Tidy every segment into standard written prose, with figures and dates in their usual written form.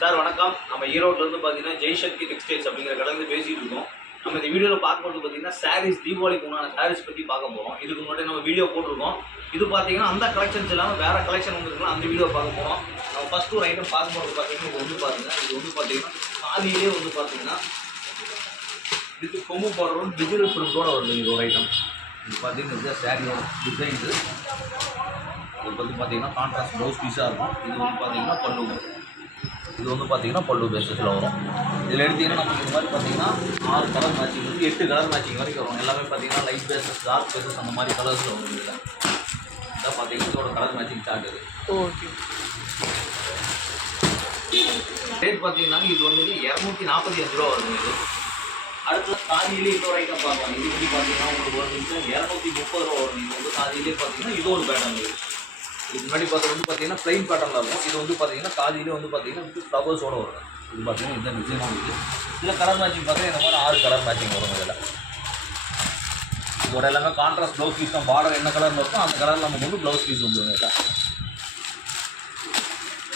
Sir வணக்கம். நம்ம ஈரோட்லேருந்து பார்த்தீங்கன்னா ஜெய்சக்தி டெக்ஸ்டைல்ஸ் அப்படிங்கிற கடையிலேருந்து பேசிகிட்டு இருக்கோம். நம்ம இந்த வீடியோவில் பார்க்கும்போது பார்த்தீங்கன்னா சாரீஸ் தீபாவளிக்கு உண்டான சாரீஸ் பற்றி பார்க்க போகிறோம். இதுக்கு முன்னாடி நம்ம வீடியோ போட்டிருக்கோம். இது பார்த்தீங்கன்னா அந்த கலெக்ஷன்ஸ் இல்லாமல் வேறு கலெக்ஷன் வந்துருக்கலாம், அந்த வீடியோ பார்க்க போகிறோம். நம்ம ஃபஸ்ட்டு ஒரு ஐட்டம் பார்க்கும்போது பார்த்தீங்கன்னா இது வந்து பார்த்தீங்கன்னா காதியிலே வந்து பார்த்தீங்கன்னா இதுக்கு கொம்பு போடுறோம் டிஜிட்டல் பிரிண்டோட வருது. இது ஒரு ஐட்டம். இது பார்த்தீங்கன்னா சாரியோட டிசைன்ஸு இது வந்து பார்த்தீங்கன்னா கான்ட்ராஸ்ட் ப்ளவுஸ் பீஸாக இருக்கும். இது வந்து பார்த்தீங்கன்னா பல்லு, இது வந்து பார்த்தீங்கன்னா பல்லு பேஸஸில் வரும். இதில் எடுத்திங்கன்னா நமக்கு இந்த மாதிரி பார்த்தீங்கன்னா 6 கலர் மேட்சிங் வந்து 8 கலர் மேட்சிங் வரைக்கும் வரும். எல்லாமே பார்த்தீங்கன்னா லைட் பேஸஸ், டார்க் பேஸஸ் அந்த மாதிரி கலர்ஸில் வரும். இதில் இதான் பார்த்தீங்கன்னா இதோட கலர் மேட்சிங் சார்ட் இது. ஓகே. ரேட் பார்த்தீங்கன்னா இது வந்து 245 ரூபா வருது. இது அடுத்து காதியிலே இன்னொரு ஐட்டம் பார்க்கலாம். இது எப்படி பார்த்தீங்கன்னா உங்களுக்கு ஒரு நிமிஷம் 230 ரூபா வரும். இது வந்து காதியிலே பார்த்தீங்கன்னா இது ஒரு பேட்டர்ன். இதுக்கு முன்னாடி பார்த்து வந்து பார்த்தீங்கன்னா ப்ளைன் பேட்டர்னில் இருக்கும். இது வந்து பார்த்தீங்கன்னா காதியிலே வந்து பார்த்தீங்கன்னா வித் ஃப்ளவர்ஸோடு வரும். இது பார்த்தீங்கன்னா இந்த டிசைனாக இருக்குது. இதில் கலர் மேட்சிங் பார்த்தீங்கன்னா இந்த மாதிரி 6 கலர் மேட்சிங் வரும். இதில் இதோட எல்லாமே கான்ட்ராஸ்ட் ப்ளவுஸ் பீஸ் தான். பார்டர் என்ன கலரில் இருக்கும் அந்த கலரில் நமக்கு வந்து ப்ளவுஸ் பீஸ் வந்துடும்.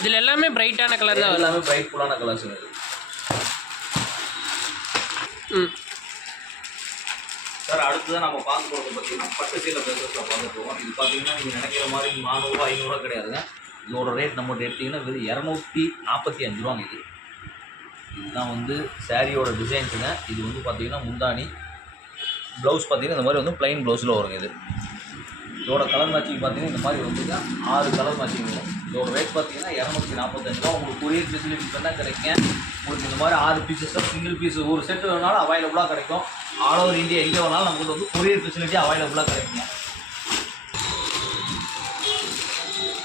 இதில் எல்லாமே பிரைட்டான கலர் தான், எல்லாமே பிரைட் ஃபுல்லான கலர்ஸ் இருக்குது. சார் அடுத்ததான் நம்ம பார்க்க போகிறது பார்த்தீங்கன்னா பட்டு சீலை பேசஸில் பார்க்க போகிறோம். இது பார்த்தீங்கன்னா நீங்கள் நினைக்கிற மாதிரி 400 500 கிடையாதுங்க. இதோட ரேட் நம்மகிட்ட எடுத்திங்கன்னா வெறும் 245 ரூபாங்க. இதுதான் வந்து சாரியோட டிசைன்ஸுங்க. இது வந்து பார்த்தீங்கன்னா முந்தானி ப்ளவுஸ் பார்த்தீங்கன்னா இந்த மாதிரி வந்து ப்ளைன் ப்ளவுஸில் வருங்க. இதோட கலர் மேட்சிங் பார்த்தீங்கன்னா இந்த மாதிரி வந்துங்க 6 கலர் மேட்சிங் வரும். இதோட ரேட் பார்த்தீங்கன்னா 245 ரூபா. உங்களுக்கு கொரியர் ஃபெசிலிட்டி பண்ணால் கிடைக்கும். உங்களுக்கு இந்த மாதிரி 6 பீசஸாக சிங்கிள் பீஸ் ஒரு செட்டு வேணாலும் அவைலபிளாக கிடைக்கும். ஆல் ஓவர் இந்தியா எங்கே வேணாலும் நமக்கு வந்து கொரியர் ஃபெசிலிட்டி அவைலபிளாக கிடைக்குங்க.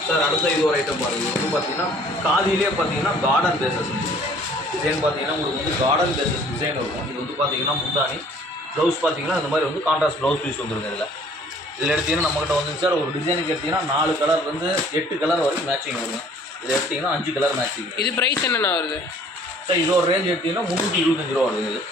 சார் அடுத்த இது ஒரு ஐட்டம் பாருங்கள். இது வந்து பார்த்தீங்கன்னா காதியிலே பார்த்தீங்கன்னா கார்டன் பேசஸ் டிசைன் பார்த்தீங்கன்னா உங்களுக்கு வந்து கார்டன் பேசஸ் டிசைன் இருக்கும். இது வந்து பார்த்தீங்கன்னா முந்தானி ப்ளவுஸ் பார்த்தீங்கன்னா இந்த மாதிரி வந்து கான்ட்ராஸ்ட் ப்ளவுஸ் பீஸ் வந்துருங்க. இதில் எடுத்திங்கன்னா நம்மகிட்ட வந்து சார் ஒரு டிசைனுக்கு எடுத்திங்கன்னா 4 கலர்லேருந்து 8 கலர் வரைக்கும் மேட்சிங் வருங்க. இதில் எடுத்திங்கன்னா 5 கலர் மேட்சிங். இது ப்ரைஸ் என்னென்ன வருது சார்? இதோட ரேஞ்ச் எடுத்திங்கன்னா 325 ரூபா வருது. இது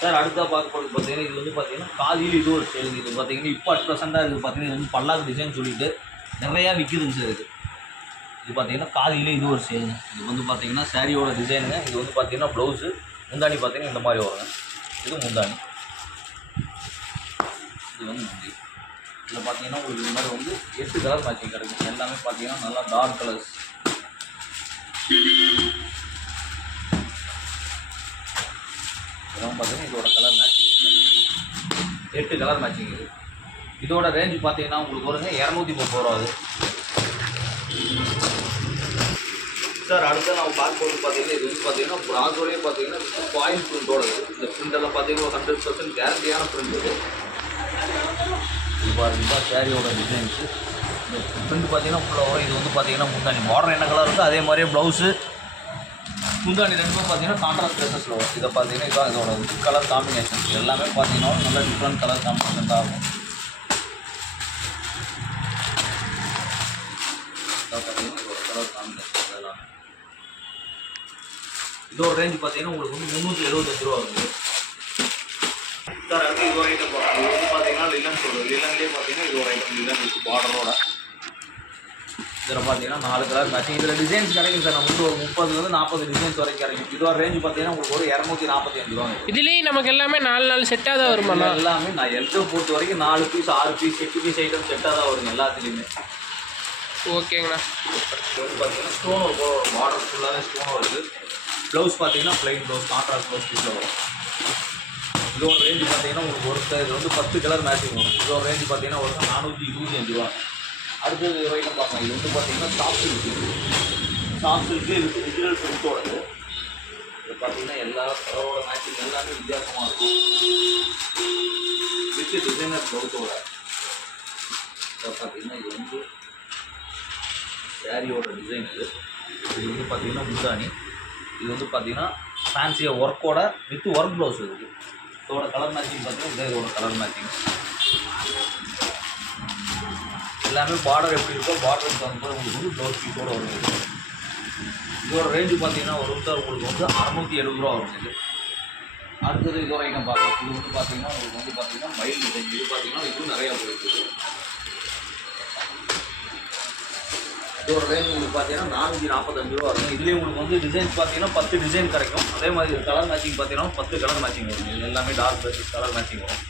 சார் அடுத்தா பார்க்க போகிறது பார்த்தீங்கன்னா இது வந்து பார்த்தீங்கன்னா காதியில் இது ஒரு ஸ்டைல். இது பார்த்தீங்கன்னா இப்போ ப்ரெசென்ட்டாக இது பார்த்தீங்கன்னா இது வந்து பல்லாக்கு டிசைன் சொல்லிட்டு நிறையா விற்கிதுங்க சார். இது பார்த்தீங்கன்னா காதியிலே இது ஒரு ஸ்டைலுங்க. இது வந்து பார்த்தீங்கன்னா சாரியோட டிசைனுங்க. இது வந்து பார்த்தீங்கன்னா ப்ளவுஸு, முந்தானி பார்த்தீங்கன்னா இந்த மாதிரி வருங்க. இது முந்தானி, இது வந்து முந்தி. இதில் பார்த்தீங்கன்னா உங்களுக்கு இந்த மாதிரி வந்து 8 கலர் மேட்சிங் கிடைக்கும். எல்லாமே பார்த்தீங்கன்னா நல்லா டார்க் கலர்ஸ். இதெல்லாம் பார்த்தீங்கன்னா இதோட கலர் மேட்சிங் 8 கலர் மேட்சிங். இதோட ரேஞ்சு பார்த்தீங்கன்னா உங்களுக்கு வருங்க 230 ரூபா. அது சார் அடுத்த நம்ம பார்க்கும்போது பார்த்தீங்கன்னா இது வந்து பார்த்தீங்கன்னா ப்ராஸோலேயே பார்த்தீங்கன்னா ஃபாயில் பிரிண்டோட இருக்குது. இந்த பிரிண்டெல்லாம் பார்த்தீங்கன்னா 100% கேரண்டியான பிரிண்ட். இது பார்த்தீங்கன்னா சாரியோட டிசைன்ஸு இந்த பிரிண்ட் பார்த்தீங்கன்னா ஃபுல்லாக வரும். இது வந்து பார்த்தீங்கன்னா முந்தானி பார்டர் என்ன கலர் இருக்கோ அதே மாதிரியே ப்ளவுஸு முந்தானி ரெண்டும் பார்த்தீங்கன்னா கான்ட்ராஸ்ட் ட்ரெஸ்ஸஸில் வரும். இதை பார்த்தீங்கன்னா இதான் இதோட கலர் காம்பினேஷன். எல்லாமே பார்த்தீங்கன்னா நல்ல டிஃப்ரெண்ட் கலர் காம்பினேஷன் தான் இருக்கும். இதான் பார்த்தீங்கன்னா இதோட கலர் காம்பினேஷன் எல்லாமே. இதோட ரேஞ்ச் பார்த்தீங்கன்னா உங்களுக்கு வந்து 375 ரூபா வருது. சார் அடுத்து இது ஒரு ஐட்டம் பார்க்கலாம். இது வந்து பார்த்தீங்கன்னா லிலன் சொல்லுது. லிலன்லேயே பார்த்தீங்கன்னா இது ஒரு ஐட்டம் லிலன் இருக்குது பார்டரோட. இதில் பார்த்தீங்கன்னா 4 கலர் மேட்சிங். இதில் டிசைன்ஸ் கிடைக்கும் சார். நமக்கு ஒரு 30லேருந்து 40 டிசைன்ஸ் வரைக்கும் கிடைக்கும். இதோட ரேஞ்சு பார்த்தீங்கன்னா உங்களுக்கு ஒரு 245 ரூபா. இதுலேயும் நமக்கு எல்லாமே 4 செட்டாக தான் வருமா? எல்லாமே நான் எல்டோ பொறுத்த வரைக்கும் 4 பீஸ் 6 பீஸ் 8 பீஸ் ஐட்டம் செட்டாக தான் வருங்க எல்லாத்துலேயுமே. ஓகேங்கண்ணா. வந்து பார்த்தீங்கன்னா ஸ்டோன் ஒரு பார்டர் ஃபுல்லாகவே ஸ்டோன் வருது. ப்ளவுஸ் பார்த்தீங்கன்னா ப்ளைன் ப்ளவுஸ் கான்ட்ராஸ்ட் ப்ளவுஸ் பீஸில் வரும். இதோட ரேஞ்சு பார்த்தீங்கன்னா உங்களுக்கு ஒரு இது வந்து 10 கலர் மேட்சிங் வரும். இதோட ரேஞ்சு பார்த்தீங்கன்னா ஒரு 425 ரூபா. அடுத்தது ஐட்டம் பார்க்கலாம். இது வந்து பார்த்தீங்கன்னா சாஃப்ட் சில்க்கு வித் டிஜிட்டல் பிரிண்டோடது. இது பார்த்தீங்கன்னா எல்லா கலரோட மேட்சிங் எல்லாமே வித்தியாசமாக இருக்கும். வித் டிசைனர் ப்ளவுஸோட இதை பார்த்தீங்கன்னா இது வந்து சாரியோட டிசைன். இது வந்து பார்த்தீங்கன்னா முந்தானி. இது வந்து பார்த்தீங்கன்னா ஃபேன்சியாக ஒர்க்கோட வித் ஒர்க் ப்ளவுஸ் இருக்குது. இதோட கலர் மேட்சிங் பார்த்தீங்கன்னா இதோட கலர் மேட்சிங் எல்லாமே பார்டர் எப்படி இருக்கோ பார்டருக்கு தகுந்த உங்களுக்கு வந்து ப்ளவுஸ் பீஸோடு வருது. இதோட ரேஞ்சு பார்த்தீங்கன்னா வரும் சார் உங்களுக்கு வந்து 670 ரூபா வரும் இது. அடுத்தது இதோட ஐட்டம் பார்க்கலாம். இது வந்து பார்த்தீங்கன்னா உங்களுக்கு வந்து பார்த்தீங்கன்னா மயில் டிசைன். இது பார்த்தீங்கன்னா இதுவும் நிறையா போயிருக்குது. இதோட ரேஞ்ச் உங்களுக்கு பார்த்தீங்கன்னா 445 ரூபா இருக்கும். இதுலேயே உங்களுக்கு வந்து டிசைன்ஸ் பார்த்தீங்கன்னா 10 டிசைன் கிடைக்கும். அதே மாதிரி கலர் மேட்சிங் பார்த்தீங்கன்னா 10 கலர் மேட்சிங் வரும். இது எல்லாமே டார்க் பேசிஸ் கலர் மேட்சிங் வரும்.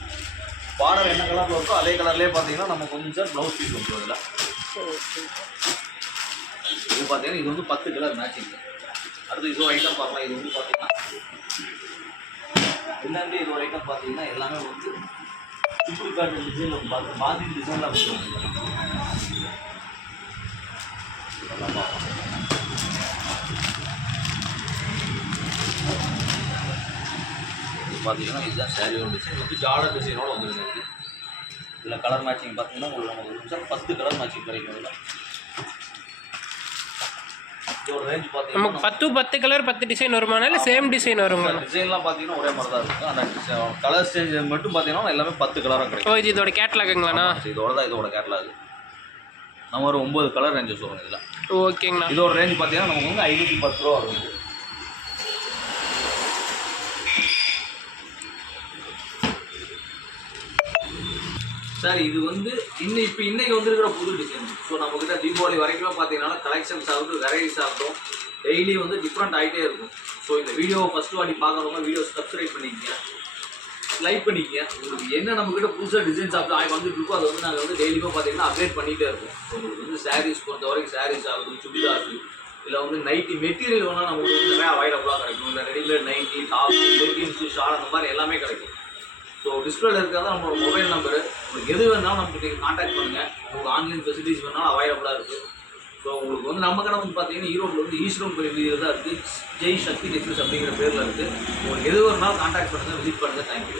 பார்டர் என்ன கலரில் இருக்கோ அதே கலர்லேயே பார்த்தீங்கன்னா நமக்கு வந்து சார் ப்ளவுஸ் பீஸ் வந்துடும் இதில். இது பார்த்தீங்கன்னா இது வந்து 10 கலர் மேட்சிங். அடுத்து இதோட ஐட்டம் பார்க்கலாம். இது வந்து பார்த்தீங்கன்னா எல்லாமே இதோட ஐட்டம் பார்த்தீங்கன்னா எல்லாமே வந்து சிம்பிள் பேட்டர்ன் டிசைன் பார்த்து மாதிரி டிசைனில் வந்துடும். பார்த்தீங்கன்னா இதுதான் சாரியோட டிசைன் வந்து ஜார்டர் டிசைனோட வந்துருக்கு. இதில் கலர் மேட்சிங் பார்த்தீங்கன்னா உங்களுக்கு நமக்கு சார் 10 கலர் மேட்சிங் கிடைக்கும். இதில் இதோட ரேஞ்ச் பார்த்தீங்கன்னா நமக்கு 10 கலர் 10 டிசைன் வருமானா இல்லை சேம் டிசைன் வருங்களா? டிசைன்லாம் பார்த்தீங்கன்னா ஒரே மாதிரி தான் இருக்கும். அந்த கலர் சேஞ்ச் மட்டும் பார்த்தீங்கன்னா எல்லாமே 10 கலராக கிடைக்கும். ஓ இது இதோட கேட்லாகுங்களாண்ணா? இதோட தான் இதோட கேட்லாக். நம்ம ஒரு 9 கலர் ரேஞ்சஸ் வரும் இதில். ஓகேங்கண்ணா. இதோட ரேஞ்ச் பார்த்தீங்கன்னா நமக்கு வந்து 510 ரூபா வரும். இது சார் இது வந்து இன்னைக்கு வந்துருக்கிற புது டிசைன். ஸோ நம்மக்கிட்ட தீபாவளி வரைக்குமே பார்த்தீங்கன்னா கலெக்ஷன்ஸ் ஆகட்டும் வெரைட்டிஸ் ஆகட்டும் டெய்லி வந்து டிஃப்ரெண்ட் ஆகிட்டே இருக்கும். ஸோ இந்த வீடியோவை ஃபஸ்ட்டு வாட்டி பார்க்குறவங்க வீடியோ சப்ஸ்கிரைப் பண்ணிக்கங்க, லைக் பண்ணிக்கங்க. உங்களுக்கு என்ன நம்மக்கிட்ட புதுசாக டிசைன்ஸ் ஆகட்டும் வந்துட்டு இருக்கோ அதை வந்து நாங்கள் வந்து டெய்லியுமே பார்த்தீங்கன்னா அப்டேட் பண்ணிகிட்டே இருக்கும். ஸோ உங்களுக்கு வந்து சாரீஸ் பொறுத்த வரைக்கும் சாரீஸ் ஆகட்டும் சுடிதார் இல்லை வந்து நைட்டி மெட்டீரியல் வேணால் நமக்கு வந்து நிறையா அவைலபிளாக கிடைக்கும். இல்லை readymade nighty top leggings shawl அந்த மாதிரி எல்லாமே கிடைக்கும். ஸோ டிஸ்பிளேல இருக்கிறது நம்மளோட மொபைல் நம்பரு. உங்களுக்கு எது வேணாலும் நமக்கு நீங்கள் கான்டாக்ட் பண்ணுங்கள். உங்களுக்கு ஆன்லைன் ஃபெசிலிட்டிஸ் வேணாலும் அவைலபிளாக இருக்குது. ஸோ உங்களுக்கு வந்து நம்ம கடை வந்து பார்த்தீங்கன்னா ஈரோட்டில் வந்து ஈஸ்வரம் பெரிய தான் இருக்குது. ஜெய் சக்தி டெக்ஸ்டைல்ஸ் அப்படிங்கிற பேரில் இருக்குது. உங்களுக்கு எது வேணாலும் கான்டாக்ட் பண்ணுங்கள், விசிட் பண்ணுங்கள். தேங்க்யூ.